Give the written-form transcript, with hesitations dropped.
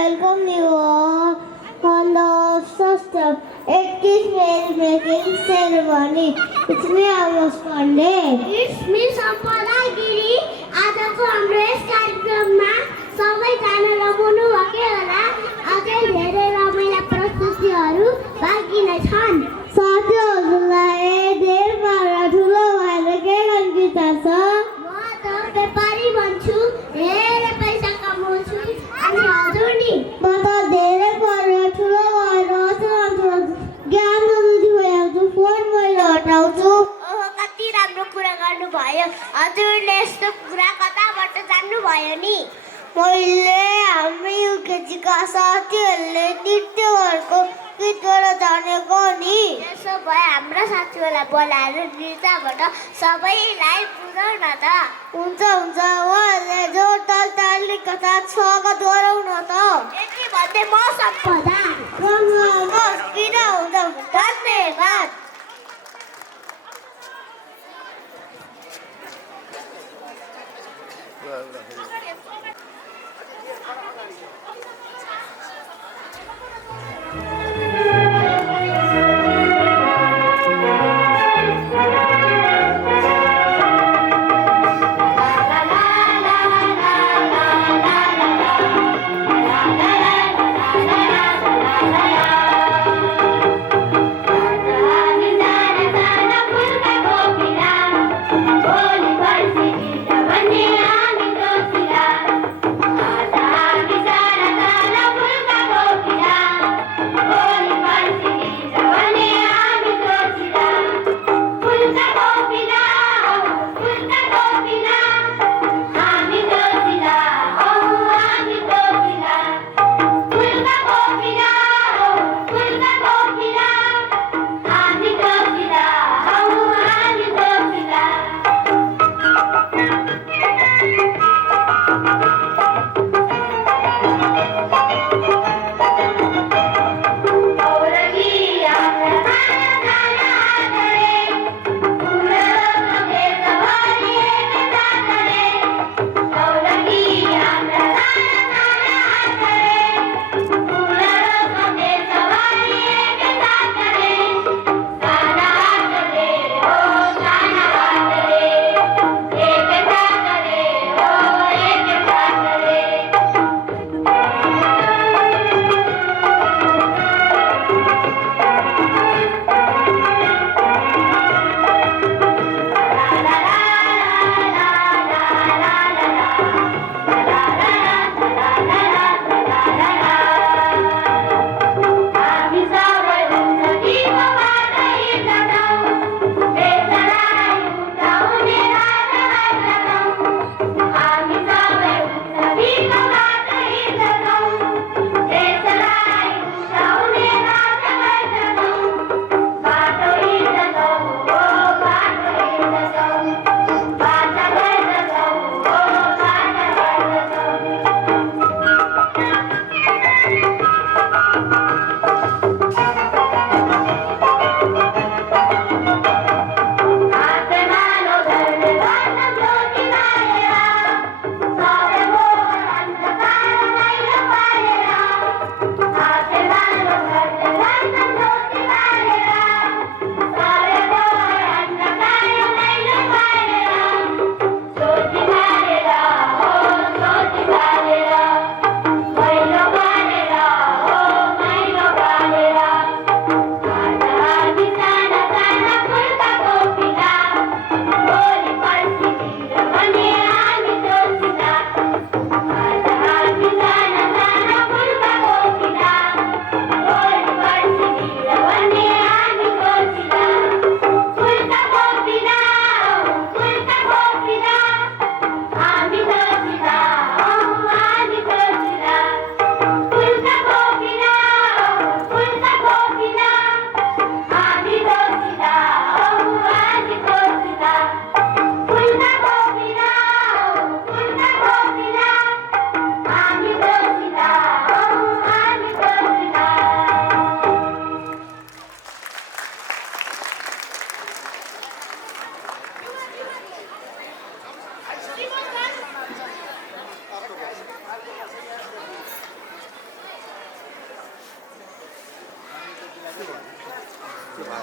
welcome you all on the first 80th mail making ceremony. It's me, Amos Pandey. It's me, Sampada Giri. आजको हाम्रो यस कार्यक्रममा सबैजना रमाउनु भएको होला। अझै धेरै रमाइला प्रस्तुतिहरू बाँकी नै छन्। साथीहरूलाई धेर पारा ठुलो भएर के गन्किता छ? म त व्यापारी बन्छु, धेरै पैसा कमाउँछु। अनि हजुर नि? म त धेरै पढेर ठुलो भएर ज्ञान नबुझी भइहाल्छु, फोन मैले हटाउँछु। ओहो, कति राम्रो कुरा गर्नुभयो। हजुरले यस्तो कुरा कताबाट जान्नुभयो नि? मैले हाम्रो युकेजीका साथीहरूले नृत्यहरूको गीतबाट जानेको नि। त्यसो भए हाम्रा साथीहरूलाई बोलाएर नृत्यबाट सबैलाई बुझाउ न त। हुन्छ उहाँहरूले जोरदार तालीका साथ स्वागत गराउन त। यति भन्दै म सम्पदा बिदा हुन्छ। धन्यवाद। त्यो भयो